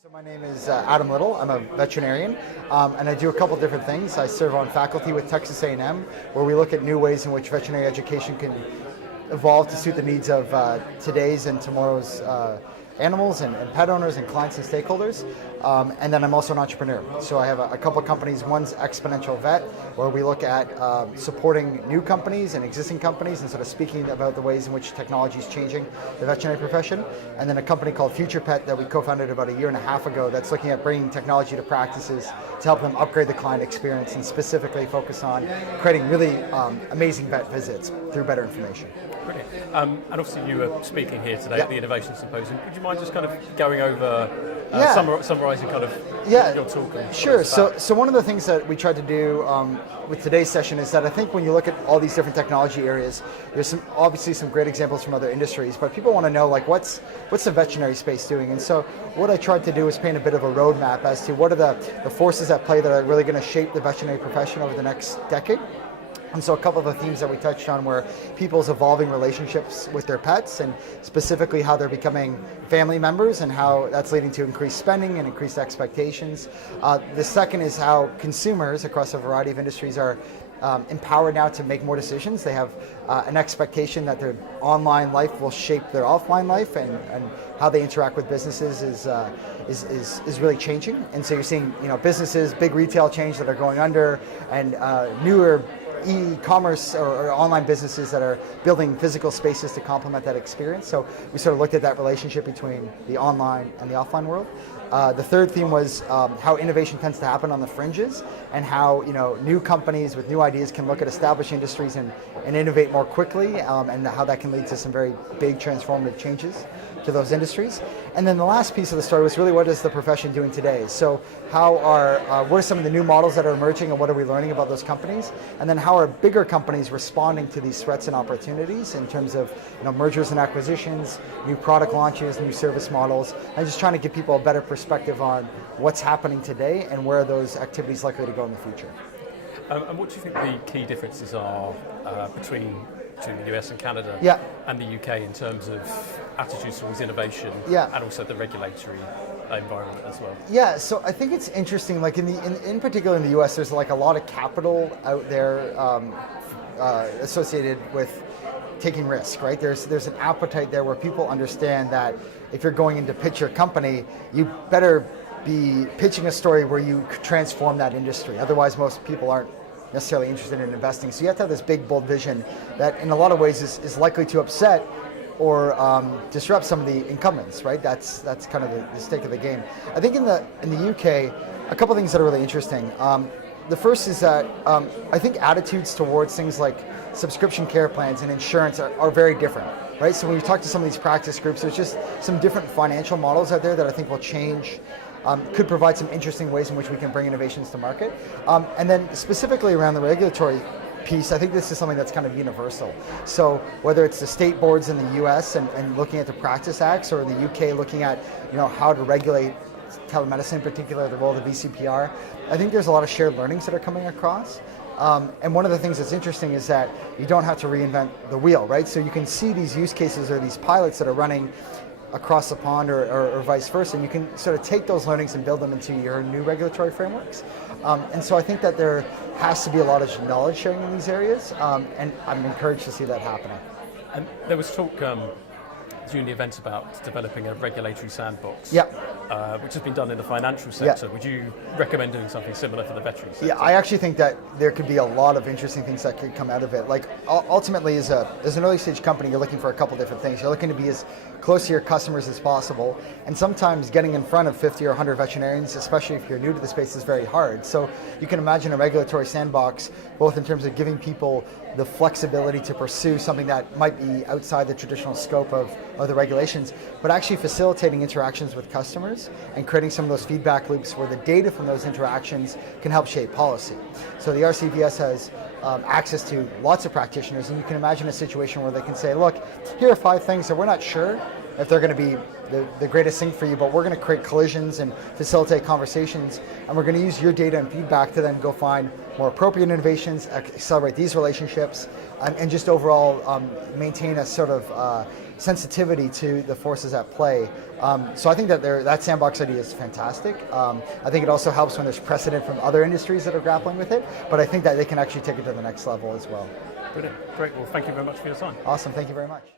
So my name is Adam Little. I'm a veterinarian, and I do a couple different things. I serve on faculty with Texas A&M, where we look at new ways in which veterinary education can evolve to suit the needs of today's and tomorrow's animals and pet owners and clients and stakeholders. And then I'm also an entrepreneur. So I have a couple companies. One's Exponential Vet, where we look at supporting new companies and existing companies and sort of speaking about the ways in which technology is changing the veterinary profession. And then a company called Future Pet that we co-founded about a year and a half ago that's looking at bringing technology to practices to help them upgrade the client experience and specifically focus on creating really amazing vet visits through better information. Brilliant. And obviously you were speaking here today at the Innovation Symposium. Would you mind just kind of going over, summarising kind of your talk? Sure. So one of the things that we tried to do with today's session is that I think when you look at all these different technology areas, there's obviously some great examples from other industries, but people want to know like what's the veterinary space doing? And so what I tried to do is paint a bit of a roadmap as to what are the forces at play that are really going to shape the veterinary profession over the next decade. And so a couple of the themes that we touched on were people's evolving relationships with their pets and specifically how they're becoming family members and how that's leading to increased spending and increased expectations. The second is how consumers across a variety of industries are empowered now to make more decisions. They have an expectation that their online life will shape their offline life, and how they interact with businesses is really changing. And so you're seeing businesses, big retail chains that are going under, and newer e-commerce or online businesses that are building physical spaces to complement that experience. So we sort of looked at that relationship between the online and the offline world. The third theme was how innovation tends to happen on the fringes, and how new companies with new ideas can look at established industries and innovate more quickly, and how that can lead to some very big transformative changes to those industries. And then the last piece of the story was really what is the profession doing today? So what are some of the new models that are emerging, and what are we learning about those companies? And then how are bigger companies responding to these threats and opportunities in terms of mergers and acquisitions, new product launches, new service models, and just trying to give people a better perspective on what's happening today and where are those activities likely to go in the future. And what do you think the key differences are between the US and Canada and the UK in terms of attitudes towards innovation and also the regulatory environment as well? Yeah, so I think it's interesting, like in particular in the US, there's like a lot of capital out there associated with taking risk, right? There's an appetite there where people understand that if you're going in to pitch your company, you better be pitching a story where you could transform that industry. Otherwise, most people aren't necessarily interested in investing. So you have to have this big, bold vision that in a lot of ways is likely to upset or disrupt some of the incumbents, right? That's kind of the stake of the game. I think in the UK, a couple things that are really interesting. The first is that I think attitudes towards things like subscription care plans and insurance are very different, right? So when you talk to some of these practice groups, there's just some different financial models out there that I think will change, could provide some interesting ways in which we can bring innovations to market. And then specifically around the regulatory piece, I think this is something that's kind of universal. So whether it's the state boards in the US and looking at the practice acts, or in the UK looking at how to regulate telemedicine, in particular the role of the VCPR, I think there's a lot of shared learnings that are coming across. And one of the things that's interesting is that you don't have to reinvent the wheel, right? So you can see these use cases or these pilots that are running across the pond or vice versa, and you can sort of take those learnings and build them into your new regulatory frameworks. And so I think that there has to be a lot of knowledge sharing in these areas, and I'm encouraged to see that happening. And there was talk during the event about developing a regulatory sandbox, which has been done in the financial sector. Would you recommend doing something similar for the veterinary sector? Yeah, I actually think that there could be a lot of interesting things that could come out of it. Like ultimately, as an early stage company, you're looking for a couple different things. You're looking to be as close to your customers as possible, and sometimes getting in front of 50 or 100 veterinarians, especially if you're new to the space, is very hard. So you can imagine a regulatory sandbox, both in terms of giving people the flexibility to pursue something that might be outside the traditional scope of the regulations, but actually facilitating interactions with customers and creating some of those feedback loops where the data from those interactions can help shape policy. So the RCVS has access to lots of practitioners, and you can imagine a situation where they can say, look, here are 5 things that we're not sure if they're going to be the greatest thing for you, but we're going to create collisions and facilitate conversations, and we're going to use your data and feedback to then go find more appropriate innovations, accelerate these relationships, and just overall maintain a sort of sensitivity to the forces at play. So I think that sandbox idea is fantastic. I think it also helps when there's precedent from other industries that are grappling with it, but I think that they can actually take it to the next level as well. Brilliant. Great. Well, thank you very much for your time. Awesome. Thank you very much.